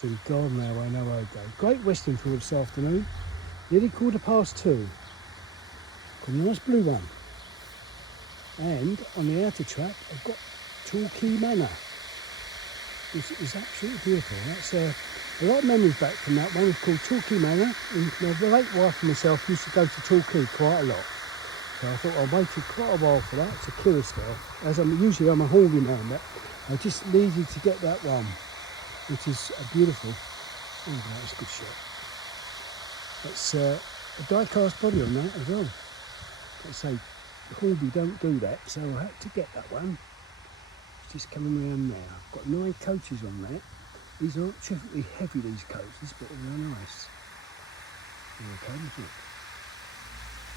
So gone now, I know I go. Great Western for this afternoon. Nearly 2:15. Got a nice blue one. And on the outer track, I've got Torquay Manor. It's absolutely beautiful. That's a lot of memories back from that one. It's called Torquay Manor. And my late wife and myself used to go to Torquay quite a lot. So I thought I waited quite a while for that. It's a killer spell. As I'm usually I'm a Hornby man, but I just needed to get that one, which is a beautiful. Oh, that's a good shot. It's a die-cast body on that as well. Like I say, Hornby don't do that, so I had to get that one. It's just coming around now. I've got 9 coaches on that. These aren't terrifically heavy, these coaches, but they're nice. Okay, look.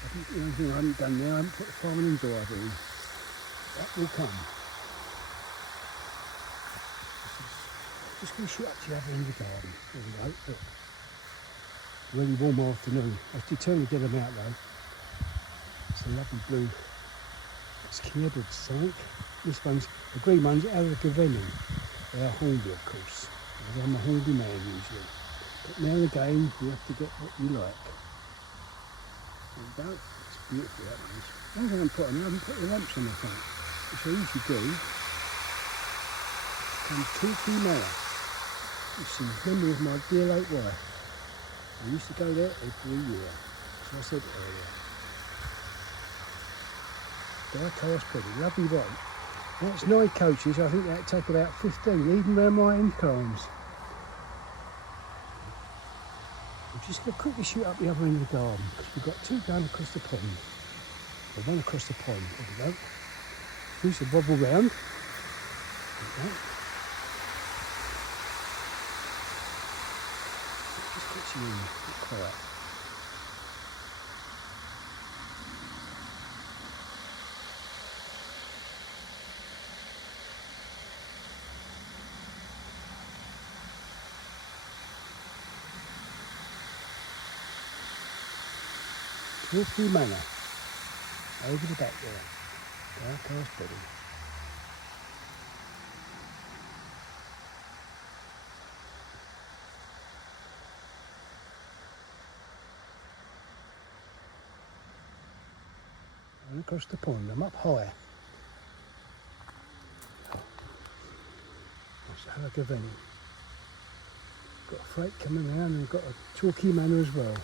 I think the only thing I haven't done now, I haven't put the farming and driver in. That will come. Just going to shoot up to the other end of the garden. There we go. Look. Really warm afternoon. I was determined to get them out though. It's a lovely blue. It's King Edward's tank. This one's, the green one's out of the Gavenning. They are Hornby, of course. I'm a Hornby man usually. But now and again, you have to get what you like. There we go. It's beautiful, that one. The only thing I'm putting, I haven't put the lamps on the front, which I usually do. Comes Torquay Manor. It's in memory of my dear late wife. I used to go there every year, as I said earlier. Die-cast body, lovely white. That's 9 coaches, I think that'd take about 15, even round my inclines. I'm just going to quickly shoot up the other end of the garden, because we've got 2 going across the pond. Or 1 across the pond, there we go. Use the wobble round. Like that. Just gets you in, quiet. Torquay Manor, over the back there, die-cast body. And across the pond, I'm up high. That's how I go venue. Got a freight coming around and got a Torquay Manor as well.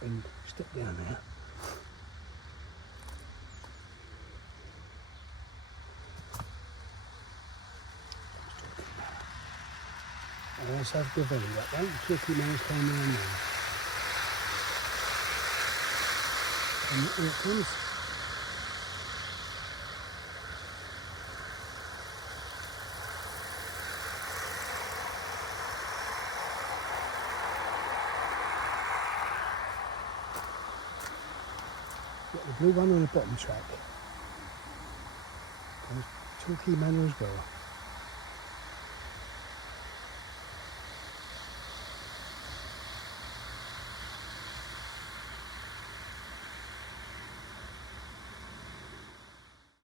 And step down there. And let's have a good venue that one. Torquay Manor's coming around now. And here it comes. Got the blue one on the bottom track. And Torquay Manor as well.